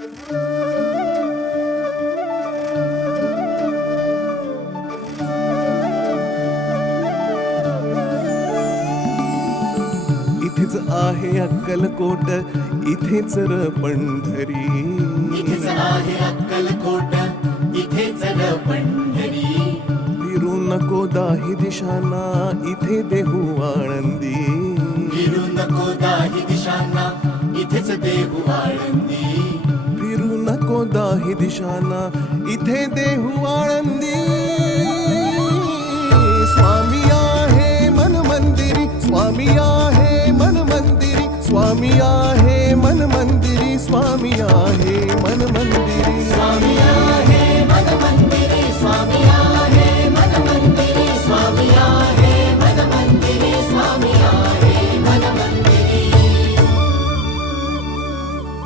इथेच आहे अक्कलकोट, इथेच र पंढरी. इथेच आहे अक्कलकोट, इथेच र पंढरी. फिरू नको दाही दिशांना, इथे देहू आळंदी. फिरू नको दाही दिशांना, इथेच देहू आळंदी. फिरू नको दाही दिशांना, इथे देहू आळंदी. स्वामी आहे मन मंदिरी, स्वामी आहे मन मंदिरी, स्वामी आहे